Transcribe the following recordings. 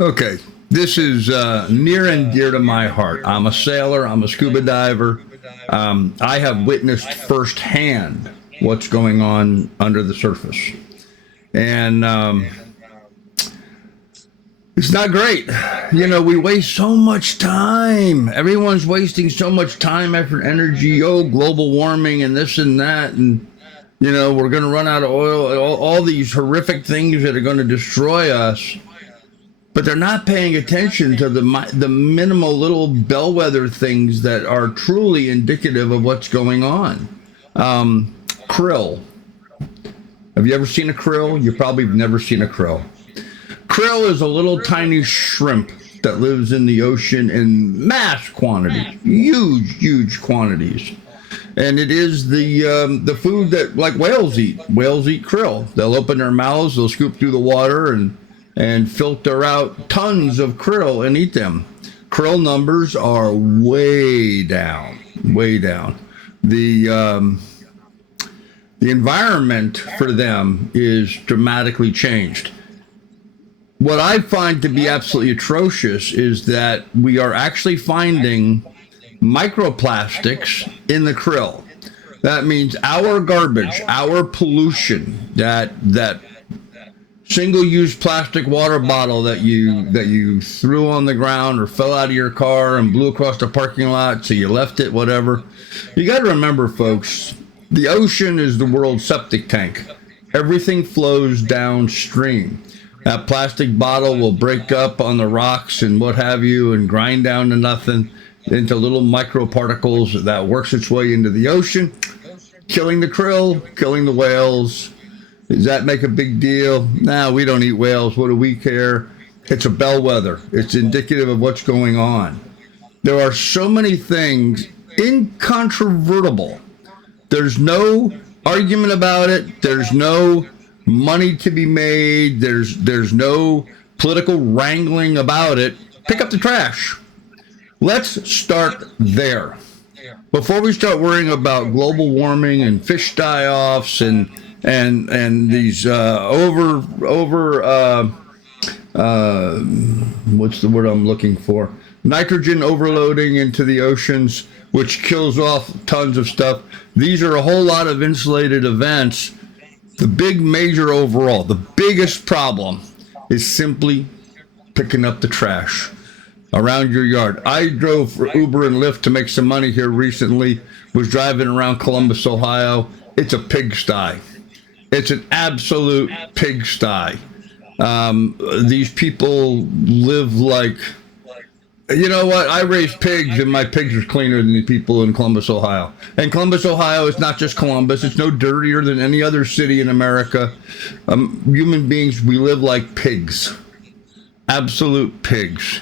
Okay, this is near and dear to my heart. I'm a sailor, I'm a scuba diver. I have witnessed firsthand what's going on under the surface. And it's not great. You know, we waste so much time. Everyone's wasting so much time, effort, energy. Oh, global warming and this and that. And, you know, we're going to run out of oil. All these horrific things that are going to destroy us. But they're not paying attention to the minimal little bellwether things that are truly indicative of what's going on. Krill. Have you ever seen a krill? You probably have never seen a krill. Krill is a little tiny shrimp that lives in the ocean in mass quantities, huge quantities. And it is the food that like whales eat. Whales eat krill. They'll open their mouths, they'll scoop through the water and filter out tons of krill and eat them. Krill numbers are way down, way down. The environment for them is dramatically changed. What I find to be absolutely atrocious is that we are actually finding microplastics in the krill. That means our garbage, our pollution, that single-use plastic water bottle that you threw on the ground or fell out of your car and blew across the parking lot, so you left it, whatever. You got to remember, folks, the ocean is the world's septic tank. Everything flows downstream. That plastic bottle will break up on the rocks and what have you and grind down to nothing, into little microparticles that works its way into the ocean, killing the krill, killing the whales. Does that make a big deal? No, we don't eat whales. What do we care? It's a bellwether. It's indicative of what's going on. There are so many things incontrovertible. There's no argument about it. There's no money to be made. There's no political wrangling about it. Pick up the trash. Let's start there. Before we start worrying about global warming and fish die-offs and these what's the word I'm looking for? Nitrogen overloading into the oceans, which kills off tons of stuff. These are a whole lot of insulated events. The big major overall, the biggest problem is simply picking up the trash around your yard. I drove for Uber and Lyft to make some money here recently, was driving around Columbus, Ohio. It's a pigsty. It's an absolute pigsty. These people live like, you know what? I raise pigs, and my pigs are cleaner than the people in Columbus, Ohio. And Columbus, Ohio is not just Columbus. It's no dirtier than any other city in America. Human beings, we live like pigs. Absolute pigs.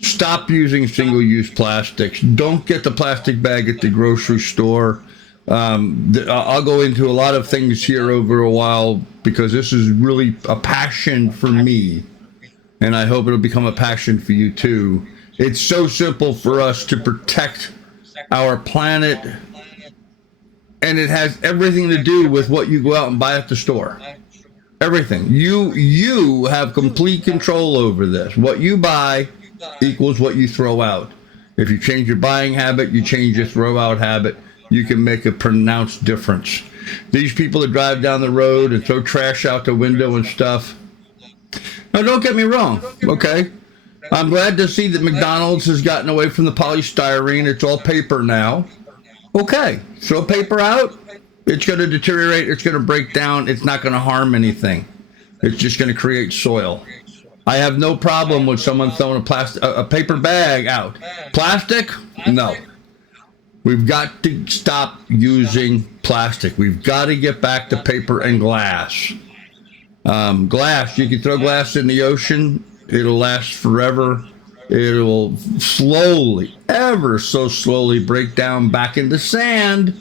Stop using single-use plastics. Don't get the plastic bag at the grocery store. I'll go into a lot of things here over a while because this is really a passion for me, and I hope it'll become a passion for you too. It's so simple for us to protect our planet, and it has everything to do with what you go out and buy at the store. Everything. You have complete control over this. What you buy equals what you throw out. If you change your buying habit, you change your throw out habit, you can make a pronounced difference. These people that drive down the road and throw trash out the window and stuff. Now, don't get me wrong, okay? I'm glad to see that McDonald's has gotten away from the polystyrene. It's all paper now. Okay, throw paper out. It's going to deteriorate. It's going to break down. It's not going to harm anything. It's just going to create soil. I have no problem with someone throwing a paper bag out. Plastic? No. We've got to stop using plastic. We've got to get back to paper and glass. Glass, you can throw glass in the ocean. It'll last forever. It'll slowly, ever so slowly break down back into sand.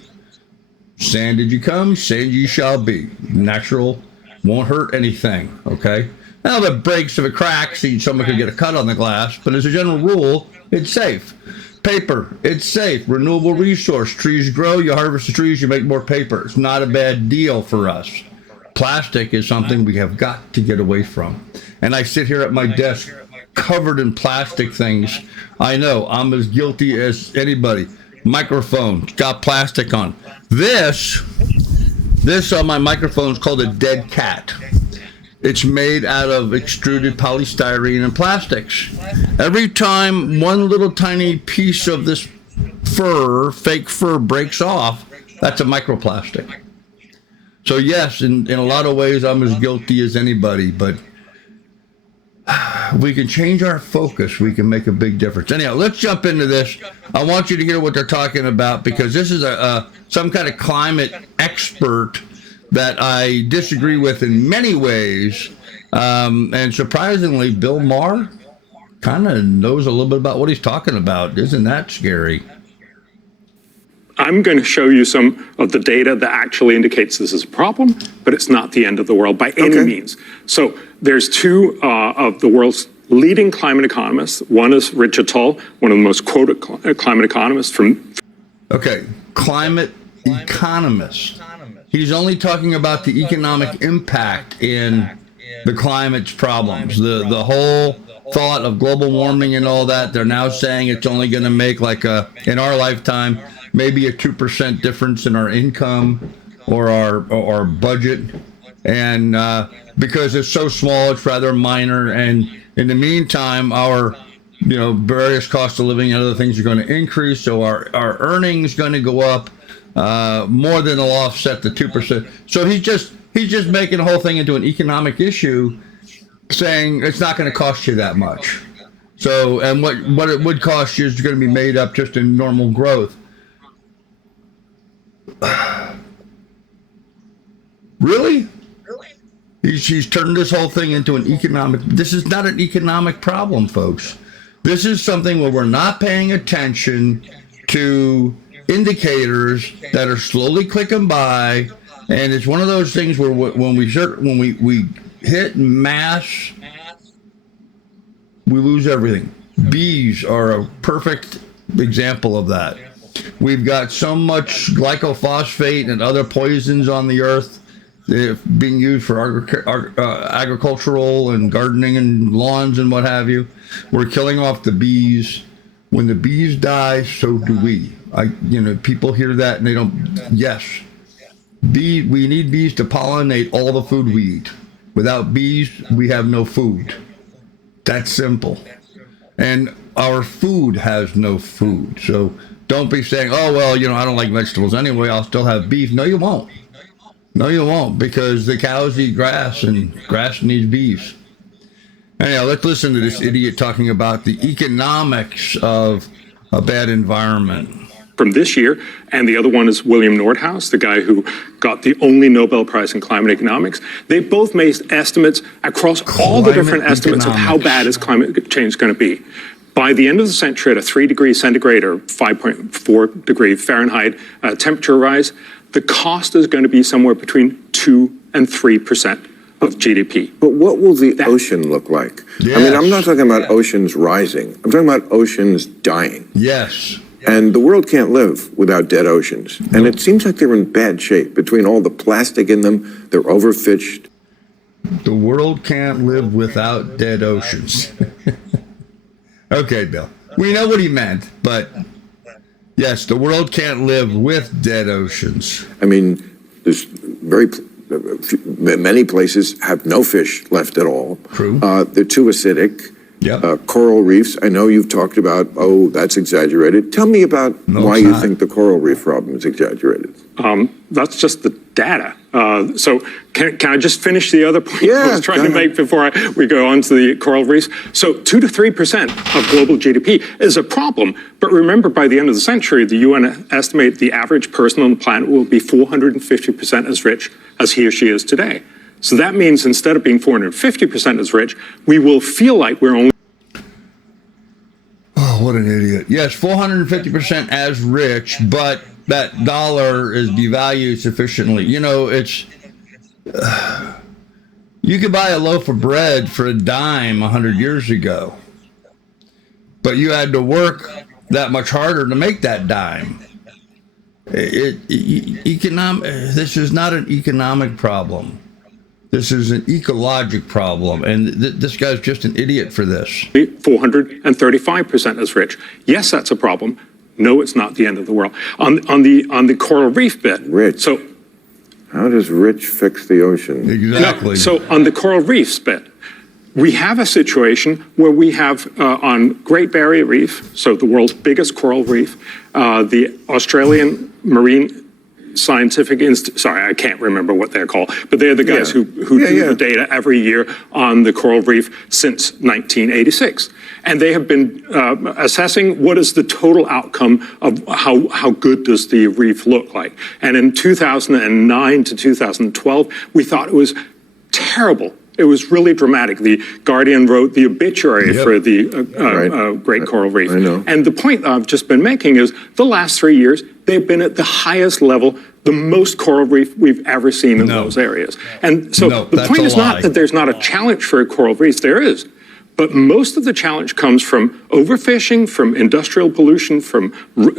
Sand did you come, sand you shall be. Natural, won't hurt anything, okay? Now, if it breaks, if it cracks, someone could get a cut on the glass, but as a general rule, it's safe. Paper, it's safe. Renewable resource. Trees grow, you harvest the trees, you make more paper. It's not a bad deal for us. Plastic is something we have got to get away from. And I sit here at my desk covered in plastic things. I know I'm as guilty as anybody. Microphone got plastic on. This on my microphone is called a dead cat. It's made out of extruded polystyrene and plastics. Every time one little tiny piece of this fake fur breaks off, that's a microplastic. So yes, in a lot of ways, I'm as guilty as anybody, but we can change our focus. We can make a big difference. Anyhow, let's jump into this. I want you to hear what they're talking about, because this is some kind of climate expert that I disagree with in many ways. And surprisingly, Bill Maher kind of knows a little bit about what he's talking about. Isn't that scary? I'm going to show you some of the data that actually indicates this is a problem, but it's not the end of the world by any means. So there's two of the world's leading climate economists. One is Richard Tol, one of the most quoted climate economists from... Okay, climate economist. He's only talking about the economic impact in the climate's problems. The whole thought of global warming and all that, they're now saying it's only going to make in our lifetime, maybe a 2% difference in our income or our budget. And because it's so small, it's rather minor. And in the meantime, our various costs of living and other things are going to increase. So our earnings going to go up more than will offset the 2%. So he's just making the whole thing into an economic issue, saying it's not going to cost you that much. So, and what it would cost you is going to be made up just in normal growth. Really? He's turned this whole thing into an economic. This is not an economic problem, folks. This is something where we're not paying attention to indicators that are slowly clicking by, and it's one of those things where when we hit mass, we lose everything. Bees are a perfect example of that. We've got so much glyphosate and other poisons on the earth being used for agricultural and gardening and lawns and what have you. We're killing off the bees. When the bees die, so do we. People hear that and they don't. Yes, we need bees to pollinate all the food we eat. Without bees, we have no food. That's simple. And our food has no food. So don't be saying, oh, well, I don't like vegetables anyway, I'll still have beef. No, you won't. No, you won't, because the cows eat grass and grass needs bees. Anyhow, let's listen to this idiot talking about the economics of a bad environment. From this year, and the other one is William Nordhaus, the guy who got the only Nobel Prize in climate economics. They both made estimates across all the different estimates of how bad is climate change going to be. By the end of the century, at a 3 degrees centigrade or 5.4 degree Fahrenheit temperature rise, the cost is going to be somewhere between 2 and 3% of GDP. But what will the ocean look like? Yes. I mean, I'm not talking about oceans rising. I'm talking about oceans dying. Yes. And the world can't live without dead oceans. And it seems like they're in bad shape. Between all the plastic in them, they're overfished. The world can't live without dead oceans. Okay, Bill. We know what he meant, but yes, the world can't live with dead oceans. I mean, there's many places have no fish left at all. True. They're too acidic. Yep. Coral reefs, I know you've talked about, that's exaggerated. Tell me about why you think the coral reef problem is exaggerated. That's just the data. So can I just finish the other point I was trying to make before we go on to the coral reefs? So 2 to 3% of global GDP is a problem. But remember, by the end of the century, the UN estimate the average person on the planet will be 450% as rich as he or she is today. So that means instead of being 450% as rich, we will feel like we're only... Oh, what an idiot. Yes, 450% as rich, but that dollar is devalued sufficiently. It's... you could buy a loaf of bread for a dime 100 years ago, but you had to work that much harder to make that dime. This is not an economic problem. This is an ecologic problem, and this guy's just an idiot for this. 435% as rich. Yes, that's a problem. No, it's not the end of the world. On the coral reef bit. Rich. So how does rich fix the ocean? Exactly. no, so on the coral reefs bit, we have a situation where we have on Great Barrier Reef, so the world's biggest coral reef, the Australian Marine Scientific Institute, sorry, I can't remember what they're called, but they're the guys who do the data every year on the coral reef since 1986. And they have been assessing what is the total outcome of how good does the reef look like. And in 2009 to 2012, we thought it was terrible. It was really dramatic. The Guardian wrote the obituary for the Great Coral Reef. I know. And the point I've just been making is the last 3 years, they've been at the highest level, the most coral reef we've ever seen in those areas. And so the point is not that there's not a challenge for coral reefs. There is. But most of the challenge comes from overfishing, from industrial pollution, from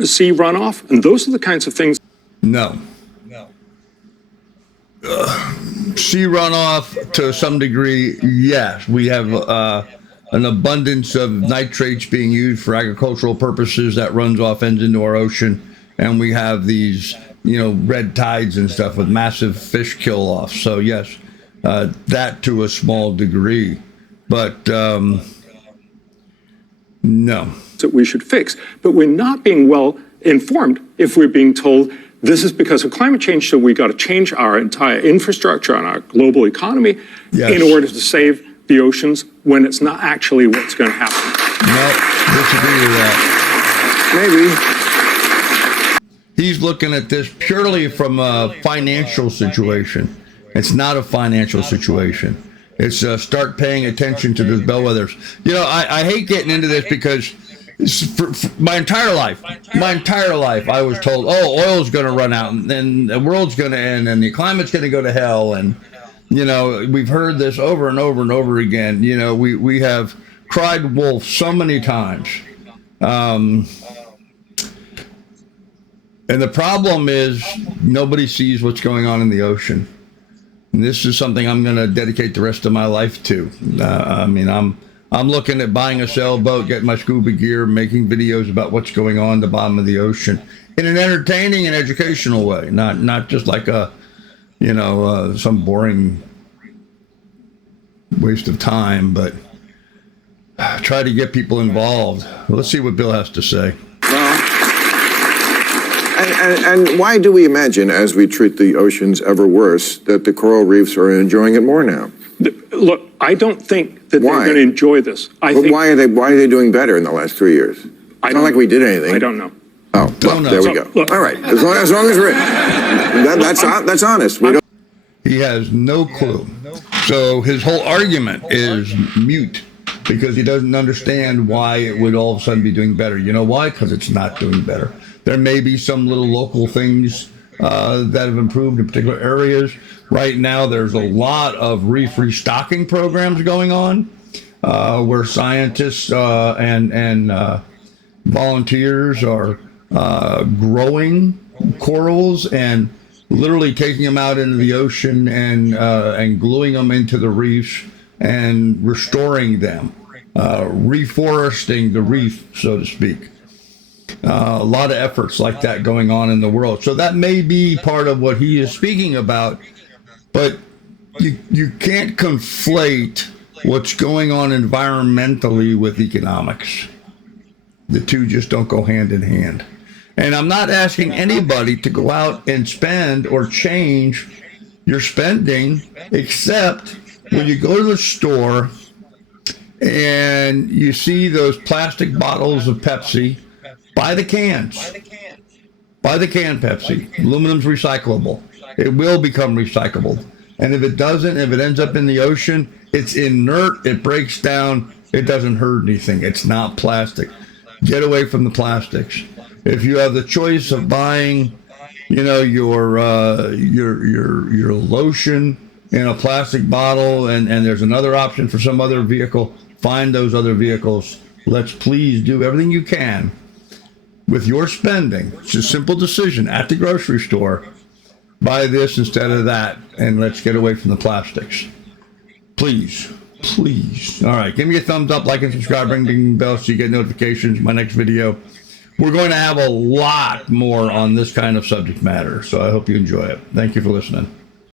sea runoff. And those are the kinds of things. No. Sea runoff to some degree, yes. We have an abundance of nitrates being used for agricultural purposes that runs off ends into our ocean. And we have these, red tides and stuff with massive fish kill off. So yes, that to a small degree. But no. That we should fix. But we're not being well informed if we're being told this is because of climate change, so we got to change our entire infrastructure and our global economy in order to save the oceans when it's not actually what's going to happen. No, disagree with that. Maybe. He's looking at this purely from a financial situation. It's not a financial situation. It's start paying attention to those bellwethers. I hate getting into this because for my entire life, I was told, oil's going to run out and then the world's going to end and the climate's going to go to hell. And, we've heard this over and over and over again. We have cried wolf so many times. And the problem is nobody sees what's going on in the ocean. And this is something I'm going to dedicate the rest of my life to. I'm looking at buying a sailboat, getting my scuba gear, making videos about what's going on at the bottom of the ocean in an entertaining and educational way, not just like some boring waste of time, but try to get people involved. Let's see what Bill has to say. And why do we imagine, as we treat the oceans ever worse, that the coral reefs are enjoying it more now? Look, I don't think that they're going to enjoy this. Why are they doing better in the last 3 years? It's not like we did anything. I don't know. Oh, well, there we go. Look, all right, as long as we're that's honest. We don't. He has no clue. So his whole argument is mute because he doesn't understand why it would all of a sudden be doing better. You know why? Because it's not doing better. There may be some little local things that have improved in particular areas. Right now, there's a lot of reef restocking programs going on where scientists and volunteers are growing corals and literally taking them out into the ocean and gluing them into the reefs and restoring them, reforesting the reef, so to speak. A lot of efforts like that going on in the world. So that may be part of what he is speaking about, but you can't conflate what's going on environmentally with economics. The two just don't go hand in hand. And I'm not asking anybody to go out and spend or change your spending, except when you go to the store and you see those plastic bottles of Pepsi, buy the cans. Buy the can Pepsi. Aluminum's recyclable. It will become recyclable. And if it doesn't, if it ends up in the ocean, it's inert, it breaks down, it doesn't hurt anything. It's not plastic. Get away from the plastics. If you have the choice of buying, your lotion in a plastic bottle and there's another option for some other vehicle, find those other vehicles. Let's please do everything you can with your spending. It's a simple decision at the grocery store. buy this instead of that, and let's get away from the plastics. Please. Please. All right. Give me a thumbs up, like and subscribe, ring the bell so you get notifications of my next video. We're going to have a lot more on this kind of subject matter, so I hope you enjoy it. Thank you for listening.